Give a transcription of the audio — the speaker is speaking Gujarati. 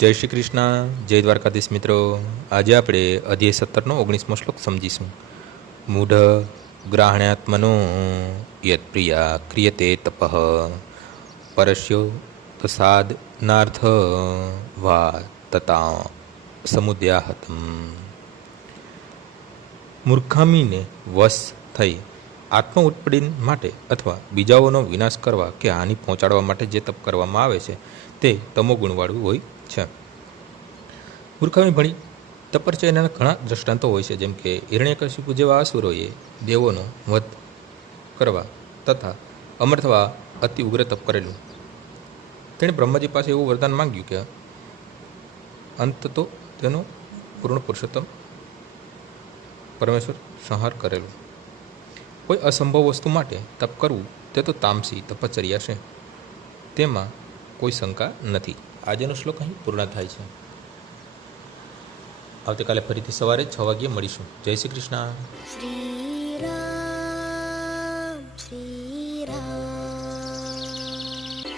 જય શ્રી કૃષ્ણ, જય દ્વારકાધીશ મિત્રો. આજે આપણે અધ્યાય 17નો 19મો શ્લોક સમજીશું. મૂઢ ગ્રાહણાત્મનો યત પ્રિયા ક્રિયતે તપઃ પરસ્યો તસાદ નાર્થ વા તતા સમુદ્યાહતમ. મૂર્ખામીને વશ થઈ આત્મ ઉત્પીડન માટે અથવા બીજાઓનો વિનાશ કરવા કે હાનિ પહોંચાડવા માટે જે તપ કરવામાં આવે છે તે તમોગુણવાળું હોય છે. મૂર્ખામી ભણી તપશ્ચર્યાના ઘણા દ્રષ્ટાંતો હોય છે, જેમ કે હિરણ્યકશિપુ જેવા અસુરોએ દેવોનો વધ કરવા તથા અમર થવા અતિ ઉગ્ર તપ કરેલું. તેણે બ્રહ્માજી પાસે એવું વરદાન માંગ્યું કે અંત તો તેનો પૂર્ણ પુરુષોત્તમ પરમેશ્વર સંહાર કરેલું. કોઈ અસંભવ વસ્તુ માટે તપ કરવું તે તો તામસી તપશ્ચર્યા છે, તેમાં કોઈ શંકા નથી. આજનો શ્લોક અહીં પૂર્ણ થાય છે. આવતીકાલે ફરીથી સવારે 6 વાગ્યે મળીશું. જય શ્રી કૃષ્ણ. શ્રી રામ શ્રી